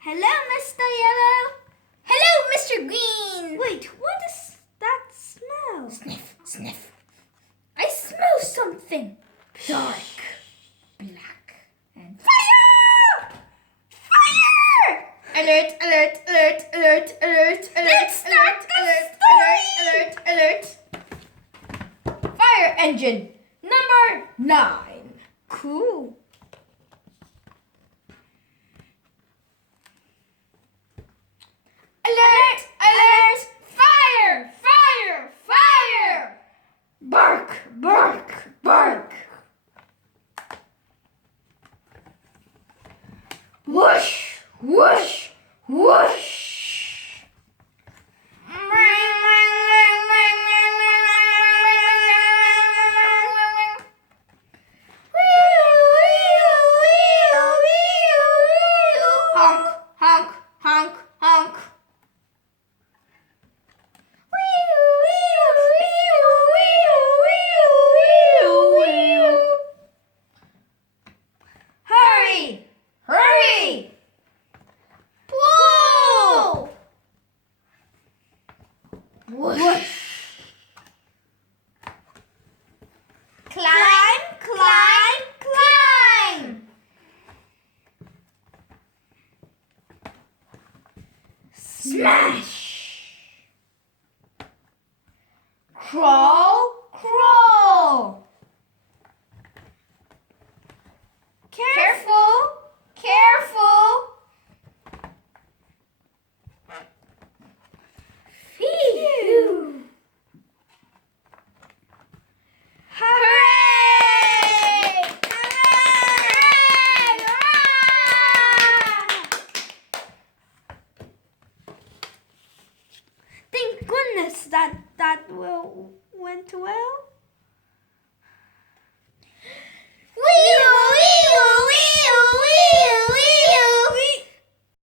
Hello, Mr. Yellow. Hello, Mr. Green. Wait, what is that smell? Sniff, sniff. I smell something dark, black, and fire! Fire! Alert, alert, alert, alert, alert, alert. Let's start the story! Alert. Fire engine number 9. Cool. Alert! Alert! Fire! Fire! Fire! Bark! Bark! Bark! Whoosh! Whoosh! Whoosh! Honk! Honk! Honk! Honk! Hurry! Hurry! Pull! Whoosh! Climb, climb, climb! Smash! Crawl, crawl! Careful, careful! Phew! Hooray! Hooray! Hooray! Thank goodness that went well.